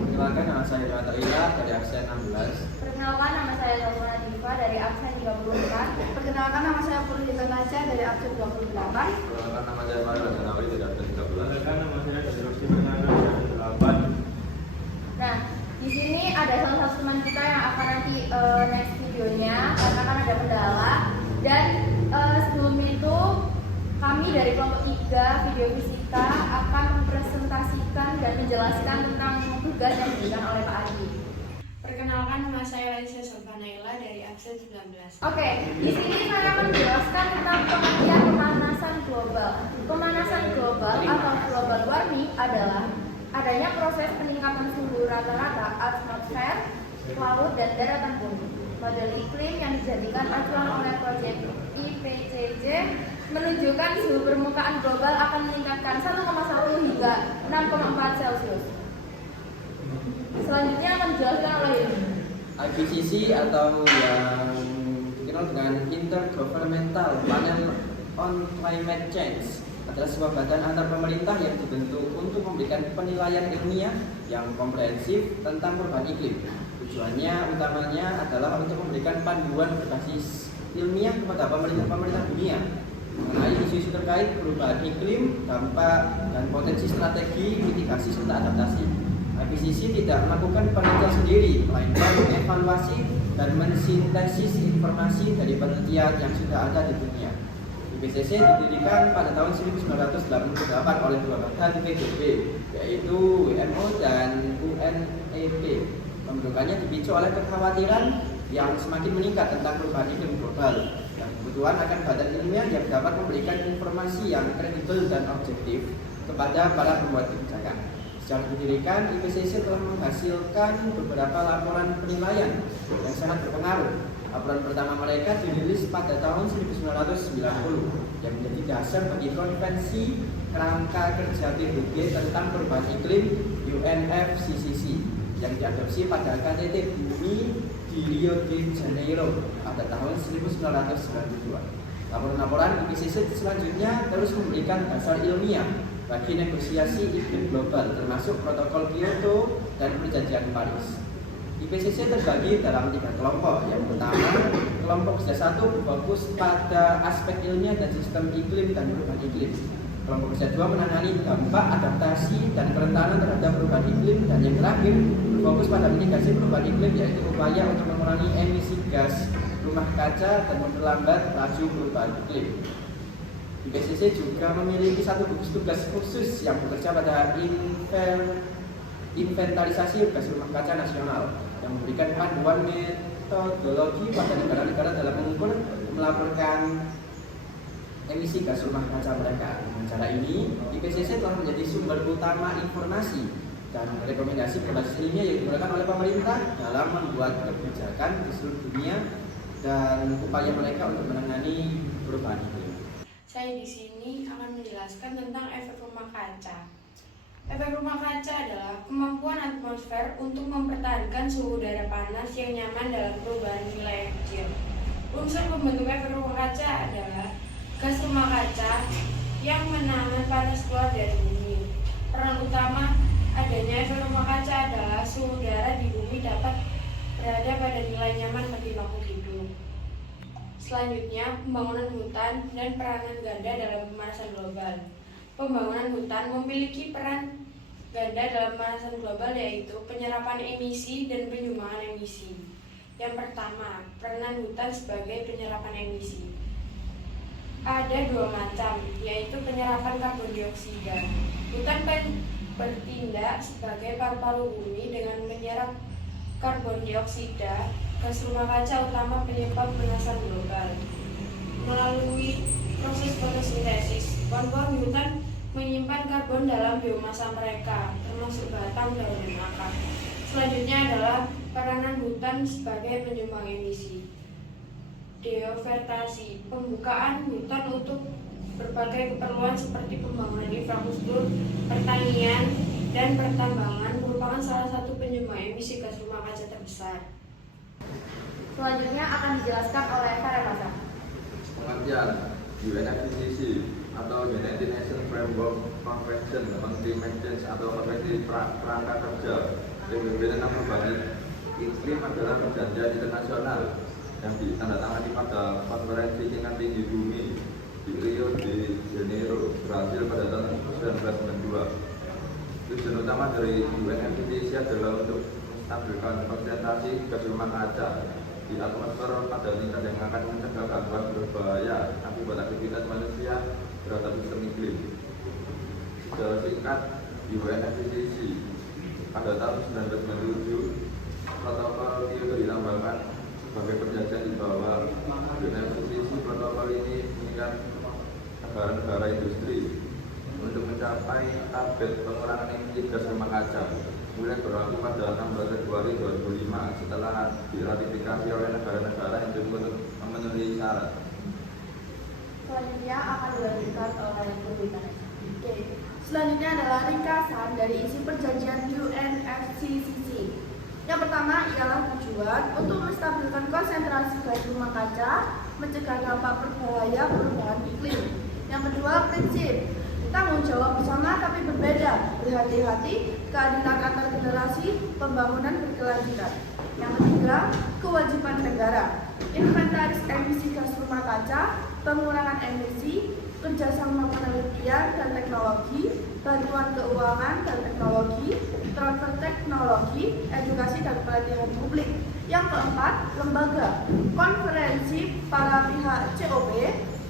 Perkenalkan, nama saya Dewa Ila dari absen 16. Perkenalkan, nama saya Laura Diva dari absen 34. Perkenalkan, nama saya Purhita Naja dari absen 28. Perkenalkan, nama saya Mario Nawawi dari absen 13. Perkenalkan, nama saya dari Rosti Fernando dari absen 8. Nah, di sini ada salah satu teman kita yang akan nanti next videonya karena kan ada kendala. Dan sebelum itu kami dari kelompok 3 video fisika akan mempresentasikan dan menjelaskan tentang tugas yang diberikan oleh Pak Adi. Perkenalkan, nama saya Laisa Sofanaila dari absen 19. Oke, di sini saya akan menjelaskan tentang pengertian pemanasan global. Pemanasan global atau global warming adalah adanya proses peningkatan suhu rata-rata atmosfer, laut, dan daratan bumi. Model iklim yang dijadikan acuan oleh proyek IPCC menunjukkan suhu permukaan global akan meningkatkan 1,1 hingga 6,4 Celcius. Selanjutnya akan dijelaskan oleh Yuni. IPCC atau yang dikenal dengan Intergovernmental Panel on Climate Change adalah sebuah badan antar pemerintah yang dibentuk untuk memberikan penilaian ilmiah yang komprehensif tentang perubahan iklim. Tujuannya utamanya adalah untuk memberikan panduan berbasis ilmiah kepada pemerintah-pemerintah dunia mengenai isu-isu terkait perubahan iklim, dampak, dan potensi strategi mitigasi serta adaptasi. IPCC tidak melakukan penelitian sendiri, melainkan mengevaluasi dan mensintesis informasi dari penelitian yang sudah ada di dunia. IPCC didirikan pada tahun 1988 oleh dua badan PBB, yaitu WMO dan UNEP. Pembentukannya dipicu oleh kekhawatiran yang semakin meningkat tentang perubahan iklim global dan kebutuhan akan badan ilmiah yang dapat memberikan informasi yang kredibel dan objektif kepada para pembuat kebijakan. Sejak didirikan, IPCC telah menghasilkan beberapa laporan penilaian yang sangat berpengaruh. Laporan pertama mereka dirilis pada tahun 1990 yang menjadi dasar bagi konvensi kerangka kerja PBB tentang perubahan iklim UNFCCC yang diadopsi pada KTT Bumi di Rio de Janeiro pada tahun 1992. Laporan-laporan IPCC selanjutnya terus memberikan dasar ilmiah bagi negosiasi iklim global termasuk protokol Kyoto dan perjanjian Paris. IPCC terbagi dalam 3 kelompok. Yang pertama, kelompok kerja 1 berfokus pada aspek ilmiah dan sistem iklim dan perubahan iklim. Kelompok kerja 2 menangani dampak, adaptasi, dan kerentanan terhadap perubahan iklim. Dan yang terakhir, berfokus pada mitigasi perubahan iklim, yaitu upaya untuk mengurangi emisi gas rumah kaca dan memperlambat laju perubahan iklim. IPCC juga memiliki satu gugus tugas khusus yang bekerja pada inventarisasi gas rumah kaca nasional yang memberikan panduan metodologi pada negara-negara dalam mengukur melaporkan emisi gas rumah kaca mereka. Dengan cara ini, IPCC telah menjadi sumber utama informasi dan rekomendasi berbasis ilmiah yang digunakan oleh pemerintah dalam membuat kebijakan di seluruh dunia dan upaya mereka untuk menangani perubahan iklim. Saya di sini akan menjelaskan tentang efek rumah kaca. Efek rumah kaca adalah kemampuan atmosfer untuk mempertahankan suhu udara panas yang nyaman dalam perubahan wilayah kecil. Unsur pembentuk efek rumah kaca adalah gas rumah kaca yang menahan panas keluar dari bumi. Peran utama adanya efek rumah kaca adalah suhu udara di bumi dapat berada pada nilai nyaman bagi makhluk hidup. Selanjutnya, pembangunan hutan dan peranan ganda dalam pemanasan global. Pembangunan hutan memiliki peran ganda dalam pemanasan global, yaitu penyerapan emisi dan penyumbangan emisi. Yang pertama, peranan hutan sebagai penyerapan emisi. Ada 2 macam, yaitu penyerapan karbon dioksida. Hutan bertindak sebagai paru-paru bumi dengan menyerap karbon dioksida, gas rumah kaca utama penyebab pemanasan global. Melalui proses fotosintesis, pohon-pohon hutan menyimpan karbon dalam biomasa mereka, termasuk batang, daun, dan akar. Selanjutnya adalah peranan hutan sebagai penyumbang emisi. Deforestasi, pembukaan hutan untuk berbagai keperluan seperti pembangunan infrastruktur, pertanian, dan pertambangan merupakan salah satu penyumbang emisi gas rumah kaca terbesar. Selanjutnya akan dijelaskan oleh Farel Hasan. Pengertian UNFCCC atau United Nations Framework Convention on Climate Change atau konvensi kerangka kerja PBB tentang perubahan iklim adalah perjanjian internasional yang ditandatangani pada konferensi tingkat tinggi bumi di Rio de Janeiro, Brasil pada tahun 1992. Tujuan utama dari UNFCCC adalah untuk menstabilkan konsentrasi gas rumah kaca di atmosfer pada tingkat yang akan mencegah gangguan berbahaya akibat aktivitas manusia terhadap sistem iklim. Secara singkat, di UNFCCC pada tahun 1997 protokol Kyoto ditambahkan sebagai perjanjian di bawah UNFCCC. Protokol ini mengikat negara-negara industri untuk mencapai target pengurangan emisi gas rumah kaca mulai berlaku pada 16 Februari 2005 setelah diratifikasi oleh negara-negara yang cukup memenuhi syarat. Selanjutnya akan dilanjutkan oleh Putri. Oke. Selanjutnya adalah ringkasan dari isi perjanjian UNFCCC. Yang pertama ialah tujuan untuk menstabilkan konsentrasi gas rumah kaca, mencegah dampak berbahaya perubahan iklim. Yang kedua, prinsip tanggung jawab bersama tapi berbeda, berhati-hati, keadilan antar generasi, pembangunan berkelanjutan. Yang ketiga, kewajiban negara, inventaris emisi gas rumah kaca, pengurangan emisi, kerjasama penelitian dan teknologi, bantuan keuangan dan teknologi, transfer teknologi, edukasi dan pelatihan publik. Yang keempat, lembaga, konferensi para pihak COP,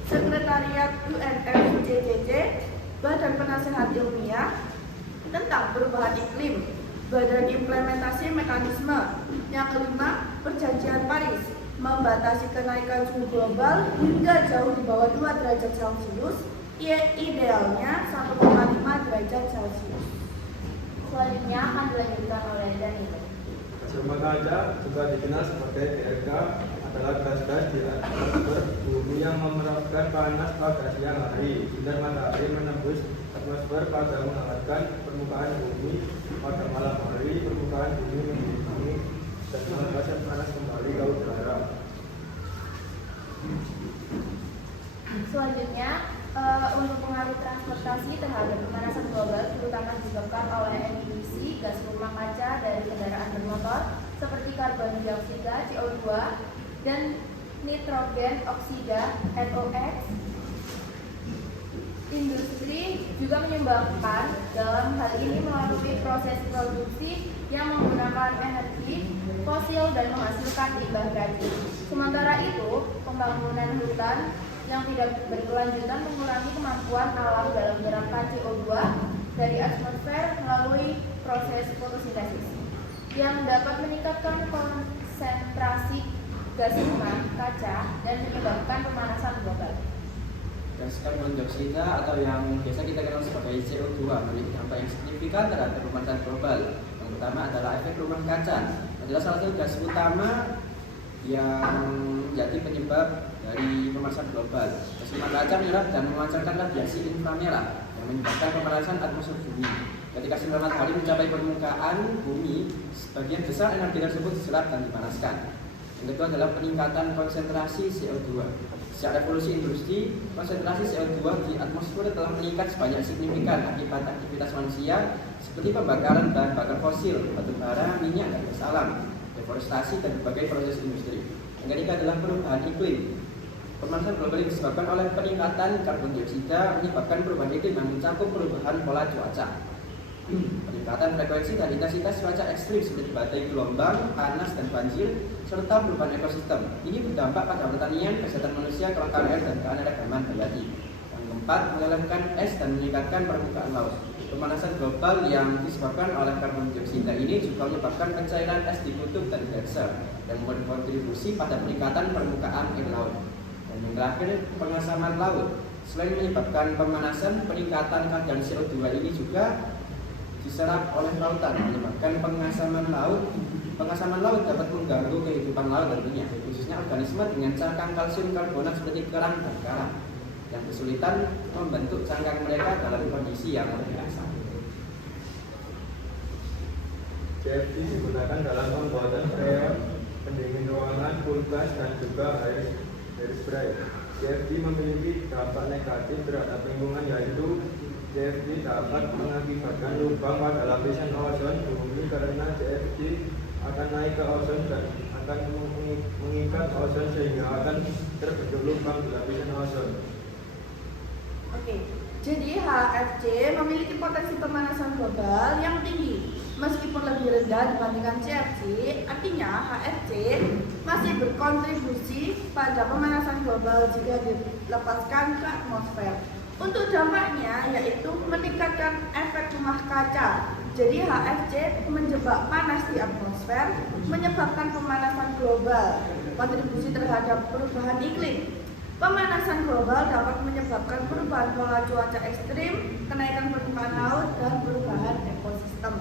Sekretariat UNFCCC, Badan Penasehat Ilmiah tentang Perubahan Iklim, Badan Implementasi Mekanisme. Yang kelima, Perjanjian Paris, membatasi kenaikan suhu global hingga jauh di bawah 2 derajat Celcius, idealnya 1,5 derajat Celcius. Selanjutnya akan dilanjutkan oleh Danilo. Gas rumah kaca juga dikenal sebagai GRK adalah gas-gas di atmosfer bumi yang menyebabkan panas pada siang hari. Sinar matahari menembus atmosfer pada menghangatkan permukaan bumi. Pada malam hari permukaan bumi mendidih dan mengakibatkan panas kembali ke udara. Selanjutnya, untuk pengaruh transportasi terhadap pemanasan global terutama disebabkan oleh emisi gas rumah kaca dari kendaraan bermotor seperti karbon dioksida CO2 dan nitrogen oksida NOx. Industri juga menyumbangkan dalam hal ini melalui proses produksi yang menggunakan energi fosil dan menghasilkan limbah radioaktif. Sementara itu, pembangunan hutan yang tidak berkelanjutan mengurangi kemampuan alam dalam menyerapkan CO2 dari atmosfer melalui proses fotosintesis yang dapat meningkatkan konsentrasi gas rumah kaca dan menyebabkan pemanasan global. Gas karbon dioksida atau yang biasa kita kenal sebagai CO2 memiliki dampak yang signifikan terhadap pemanasan global. Yang pertama adalah efek rumah kaca, adalah salah satu gas utama yang menjadi penyebab dari pemanasan global. Gas rumah kaca menyerap dan memancarkan radiasi inframerah yang menyebabkan pemanasan atmosfer bumi. Ketika sinar matahari mencapai permukaan bumi, sebagian besar energi tersebut diserap dan dipanaskan. Yang kedua adalah peningkatan konsentrasi CO2. Sejak revolusi industri, konsentrasi CO2 di atmosfer telah meningkat sebanyak signifikan akibat aktivitas manusia seperti pembakaran bahan bakar fosil, batu bara, minyak, dan gas alam, deforestasi, dan berbagai proses industri. Yang ketiga adalah perubahan iklim. Pemanasan global disebabkan oleh peningkatan karbon dioksida menyebabkan perubahan iklim yang mencakup perubahan pola cuaca. Peningkatan frekuensi dan intensitas cuaca ekstrim seperti badai gelombang, panas, dan banjir, serta perubahan ekosistem. Ini berdampak pada pertanian, kesehatan manusia, kelangkaan air, dan keanekaragaman hayati. Yang keempat, melelehkan es dan meningkatkan permukaan laut. Pemanasan global yang disebabkan oleh karbon dioksida ini juga menyebabkan pencairan es di kutub dan gletser yang berkontribusi pada peningkatan permukaan air laut. Dan yang terakhir, pengasaman laut. Selain menyebabkan pemanasan, peningkatan kadar CO2 ini juga diserap oleh lautan, menyebabkan pengasaman laut. Pengasaman laut dapat mengganggu kehidupan laut tentunya, khususnya organisme dengan cangkang kalsium karbonat seperti kerang dan karang yang kesulitan membentuk cangkang mereka dalam kondisi yang lebih asam. CFC digunakan dalam pembuatan freon, pendingin ruangan, kulkas, dan juga air spray. CFC memiliki dampak negatif terhadap lingkungan, yaitu CFC dapat mengakibatkan lubang pada lapisan ozon bumi karena CFC akan naik ke ozon dan akan mengikat ozon sehingga akan terbentuk lubang di lapisan ozon. Oke, jadi HFC memiliki potensi pemanasan global yang tinggi. Meskipun lebih rendah dibandingkan CFC, artinya HFC masih berkontribusi pada pemanasan global jika dilepaskan ke atmosfer. Untuk dampaknya yaitu meningkatkan efek rumah kaca. Jadi HFC menjebak panas di atmosfer, menyebabkan pemanasan global, kontribusi terhadap perubahan iklim. Pemanasan global dapat menyebabkan perubahan pola cuaca ekstrim, kenaikan permukaan laut, dan perubahan ekosistem.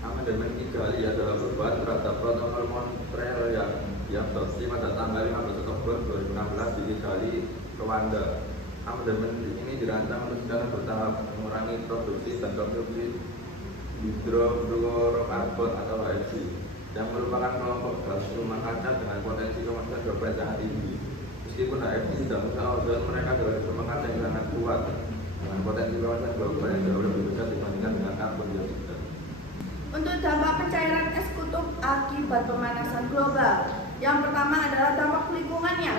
Amandemen 3 adalah perubahan terhadap protokol Montreal yang bersih pada tanggal 15 Oktober 2016 di Kigali, Rwanda. Amandemen ini dirancang untuk secara bertahap mengurangi produksi dan konsumsi hidrofluorokarbon atau HFC yang merupakan kelompok gas rumah kaca dengan potensi kematian global yang sangat tinggi. Meskipun HFC tidak merusak ozon, mereka adalah rumah kaca yang sangat kuat dengan potensi kematian global yang jauh lebih besar dibandingkan dengan karbon dioksida. Untuk dampak pencairan es kutub akibat pemanasan global, yang pertama adalah dampak lingkungannya,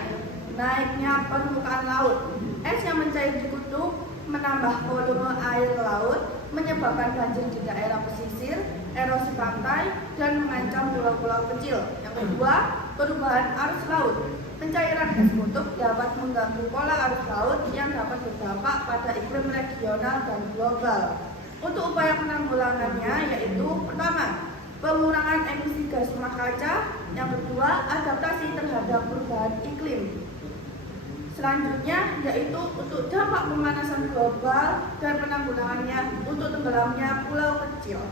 naiknya permukaan laut. Es yang mencair di kutub menambah volume air laut, menyebabkan banjir di daerah pesisir, erosi pantai, dan mengancam pulau-pulau kecil. Yang kedua, perubahan arus laut. Pencairan es kutub dapat mengganggu pola arus laut yang dapat berdampak pada iklim regional dan global. Untuk upaya penanggulangannya yaitu pertama, pengurangan emisi gas rumah kaca, yang kedua, adaptasi terhadap perubahan iklim. Selanjutnya yaitu untuk dampak pemanasan global dan penanggulangannya untuk tenggelamnya pulau kecil.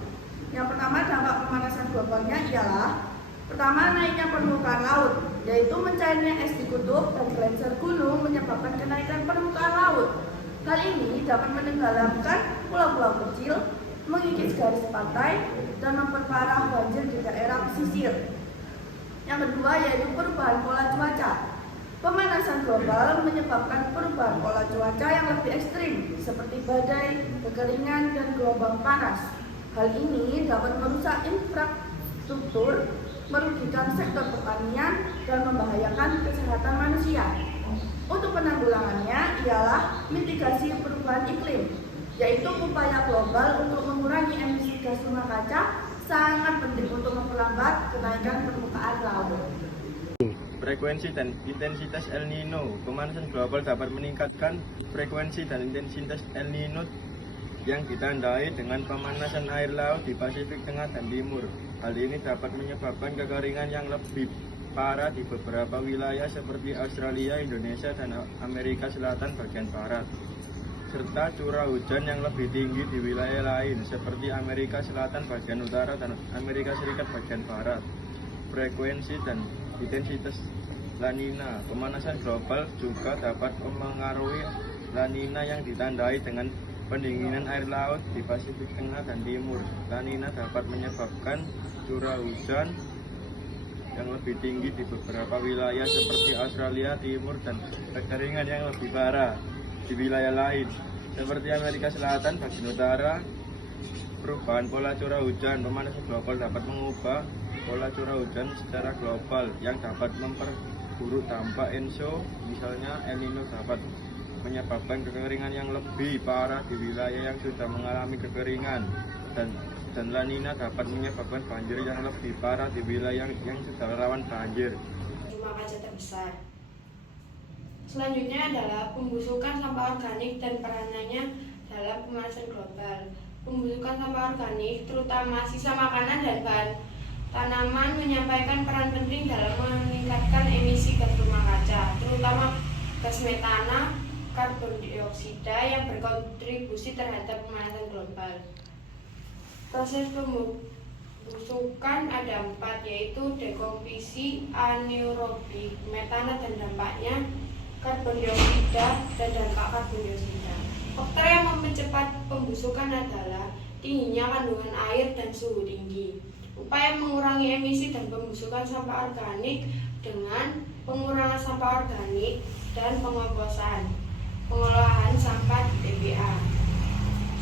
Yang pertama, dampak pemanasan globalnya ialah pertama, naiknya permukaan laut, yaitu mencairnya es di kutub dan gletser gunung menyebabkan kenaikan permukaan laut. Hal ini dapat menenggelamkan pulau-pulau kecil, mengikis garis pantai, dan memperparah banjir di daerah pesisir. Yang kedua yaitu perubahan pola cuaca. Pemanasan global menyebabkan perubahan pola cuaca yang lebih ekstrim, seperti badai, kekeringan, dan gelombang panas. Hal ini dapat merusak infrastruktur, merugikan sektor pertanian, dan membahayakan kesehatan manusia. Untuk penanggulangannya ialah mitigasi perubahan iklim, yaitu upaya global untuk mengurangi emisi gas rumah kaca sangat penting untuk memperlambat kenaikan permukaan laut. Frekuensi dan intensitas El Nino. Pemanasan global dapat meningkatkan frekuensi dan intensitas El Nino yang ditandai dengan pemanasan air laut di Pasifik Tengah dan Timur. Hal ini dapat menyebabkan kekeringan yang lebih parah di beberapa wilayah seperti Australia, Indonesia, dan Amerika Selatan bagian barat, serta curah hujan yang lebih tinggi di wilayah lain seperti Amerika Selatan bagian utara dan Amerika Serikat bagian barat. Frekuensi dan intensitas La Nina. Pemanasan global juga dapat mempengaruhi La Nina yang ditandai dengan pendinginan air laut di Pasifik Tengah dan Timur. La Nina dapat menyebabkan curah hujan yang lebih tinggi di beberapa wilayah seperti Australia Timur dan kekeringan yang lebih parah di wilayah lain seperti Amerika Selatan bagian utara. Perubahan pola curah hujan. Pemanasan global dapat mengubah pola curah hujan secara global yang dapat memperburuk dampak ENSO. Misalnya El Nino dapat menyebabkan kekeringan yang lebih parah di wilayah yang sudah mengalami kekeringan, dan La Nina dapat menyebabkan banjir yang lebih parah di wilayah yang sudah rawan banjir. Rumah kaca terbesar. Selanjutnya adalah pembusukan sampah organik dan peranannya dalam pemanasan global. Pembusukan sampah organik, terutama sisa makanan dan bahan tanaman, menyampaikan peran penting dalam meningkatkan emisi gas rumah kaca, terutama gas metana, karbon dioksida yang berkontribusi terhadap pemanasan global. Proses pembusukan ada 4, yaitu dekomposisi, anaerobik, metana dan dampaknya, karbon dioksida dan dampak karbon dioksida. Faktor yang mempercepat pembusukan adalah tingginya kandungan air dan suhu tinggi. Upaya mengurangi emisi dan pembusukan sampah organik dengan pengurangan sampah organik dan pengomposan. pengolahan sampah di TPA.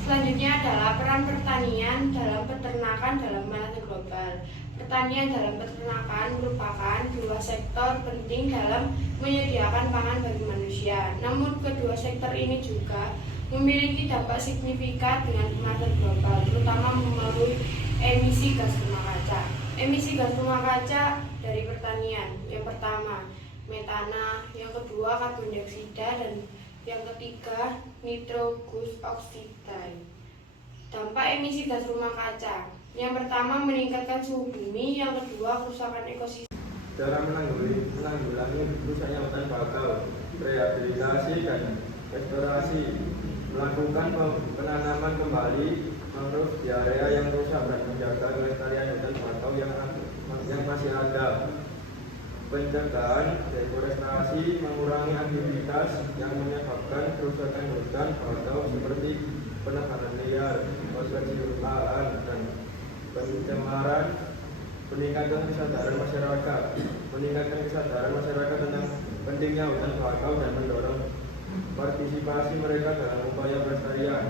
Selanjutnya adalah peran pertanian dalam peternakan dalam pemanasan global. Pertanian dalam peternakan merupakan dua sektor penting dalam menyediakan pangan bagi manusia. Namun kedua sektor ini juga memiliki dampak signifikan dengan pemanasan global, terutama melalui emisi gas rumah kaca. Emisi gas rumah kaca dari pertanian, yang pertama metana, yang kedua karbon dioksida, dan yang ketiga nitrogus oksida. Dampak emisi gas rumah kaca, yang pertama meningkatkan suhu bumi, yang kedua kerusakan ekosistem. Cara menanggulangi rusaknya hutan bakau, rehabilitasi dan restorasi, melakukan penanaman kembali mangrove di area yang rusak dan menjaga kelestarian hutan bakau yang masih ada. Pencegahan, deforestasi, mengurangi aktivitas yang menyebabkan kerusakan hutan bakau seperti penebangan liar, konstruksi lahan, dan pencemaran. Meningkatkan kesadaran masyarakat tentang pentingnya hutan bakau dan mendorong partisipasi mereka dalam upaya pelestarian.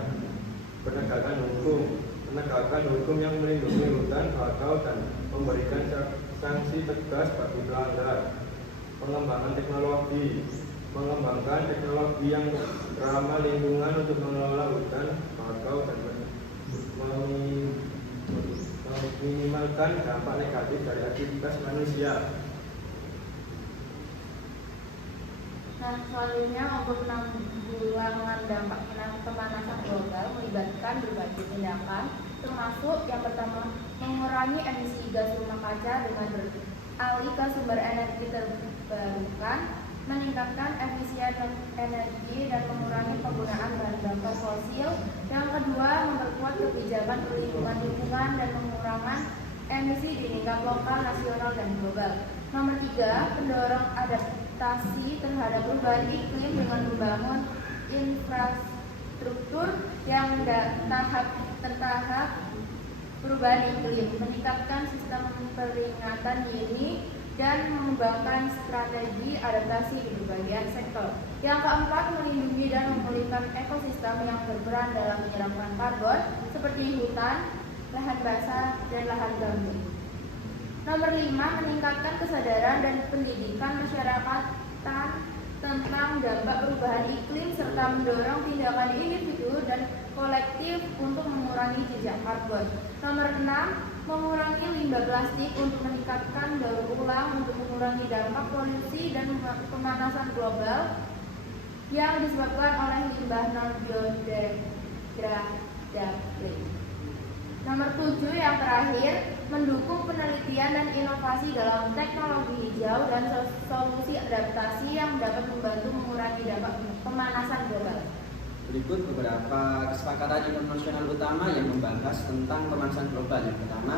Penegakan hukum yang melindungi hutan bakau dan memberikan sanksi tegas bagi pelanggar. Mengembangkan teknologi yang ramah lingkungan untuk mengelola hutan bakau dan meminimalkan dampak negatif dari aktivitas manusia. Nah, selanjutnya untuk penanggulangan dampak pemanasan global melibatkan berbagai tindakan, termasuk yang pertama mengurangi emisi gas rumah kaca dengan beralih ke sumber energi terbarukan, meningkatkan efisien energi dan mengurangi penggunaan bahan bakar fosil. Yang kedua, memperkuat kebijakan perlindungan lingkungan dan pengurangan emisi di tingkat lokal, nasional, dan global. Nomor 3, mendorong adaptasi terhadap perubahan iklim dengan membangun infrastruktur yang bertahap perubahan iklim, meningkatkan sistem peringatan dini, dan mengembangkan strategi adaptasi di berbagai sektor. Yang keempat, melindungi dan memulihkan ekosistem yang berperan dalam menyerapkan karbon seperti hutan, lahan basah, dan lahan gambut. Nomor 5, meningkatkan kesadaran dan pendidikan masyarakat tentang dampak perubahan iklim serta mendorong tindakan individu dan kolektif untuk mengurangi jejak karbon. Nomor 6, mengurangi limbah plastik untuk meningkatkan daur ulang untuk mengurangi dampak polusi dan pemanasan global yang disebabkan oleh limbah non biodegradable. Nomor 7 yang terakhir, mendukung penelitian dan inovasi dalam teknologi hijau dan solusi adaptasi yang dapat membantu mengurangi dampak pemanasan global. Berikut beberapa kesepakatan internasional utama yang membahas tentang pemanasan global. Yang pertama,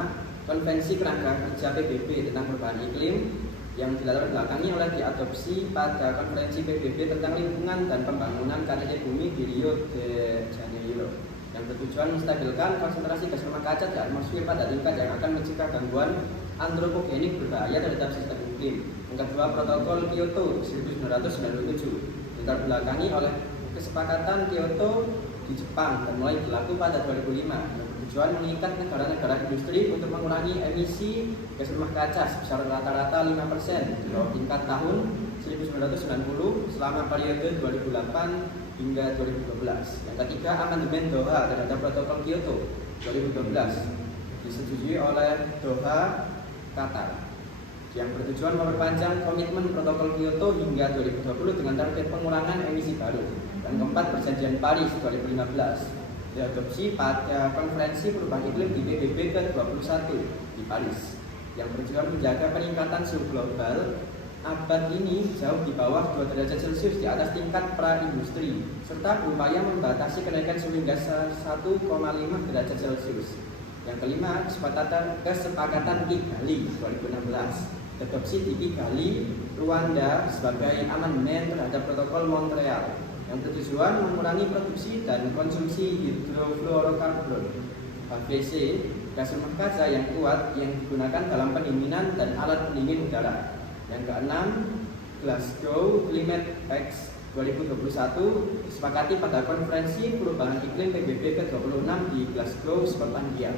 Konvensi Kerangka Kerja PBB tentang Perubahan Iklim yang dilatar belakangi oleh diadopsi pada Konferensi PBB tentang Lingkungan dan Pembangunan KTT Bumi di Rio de Janeiro, yang bertujuan menstabilkan konsentrasi gas rumah kaca di atmosfer pada tingkat yang akan mencegah gangguan antropogenik berbahaya terhadap sistem iklim. Yang kedua, Protokol Kyoto 1997 dilatar belakangi oleh Kesepakatan Kyoto di Jepang dan mulai berlaku pada 2005 yang bertujuan mengikat negara-negara industri untuk mengurangi emisi gas rumah kaca sebesar rata-rata 5% di bawah tingkat tahun 1990 selama periode 2008 hingga 2012. Yang ketiga, amandemen Doha terhadap Protokol Kyoto 2012 disetujui oleh Doha, Qatar, yang bertujuan memperpanjang komitmen Protokol Kyoto hingga 2020 dengan target pengurangan emisi baru. Dan keempat, Perjanjian Paris 2015 diadopsi pada Konferensi Perubahan Iklim di PBB ke-21 di Paris, yang bertujuan menjaga peningkatan suhu global abad ini jauh di bawah 2 derajat Celcius di atas tingkat pra-industri, serta berupaya membatasi kenaikan suhu hingga 1,5 derajat Celcius. Yang kelima, kesepakatan Kigali 2016 diadopsi di Kigali, Rwanda sebagai amandemen terhadap Protokol Montreal yang bertujuan mengurangi produksi dan konsumsi hidrofluorokarbon (HFC), gas rumah kaca yang kuat yang digunakan dalam pendinginan dan alat pendingin udara. Yang keenam, Glasgow Climate Pact 2021 disepakati pada konferensi perubahan iklim PBB ke-26 di Glasgow, Skotlandia,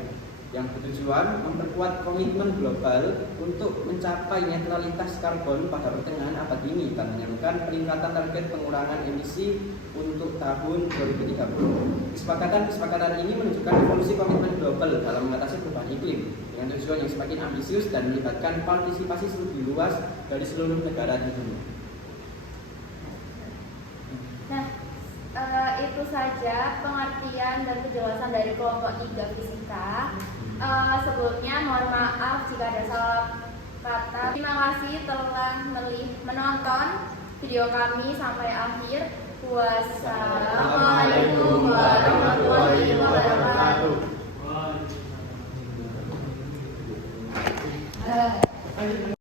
yang bertujuan memperkuat komitmen global untuk mencapai netralitas karbon pada pertengahan abad ini dan menyerukan peningkatan target pengurangan emisi untuk tahun 2030. Kesepakatan ini menunjukkan evolusi komitmen global dalam mengatasi perubahan iklim dengan tujuan yang semakin ambisius dan melibatkan partisipasi lebih luas dari seluruh negara di dunia. Nah, itu saja pengertian dan penjelasan dari kelompok 3 fisika. Sebelumnya mohon maaf jika ada salah kata. Terima kasih telah menonton video kami sampai akhir. Wassalamualaikum warahmatullahi wabarakatuh.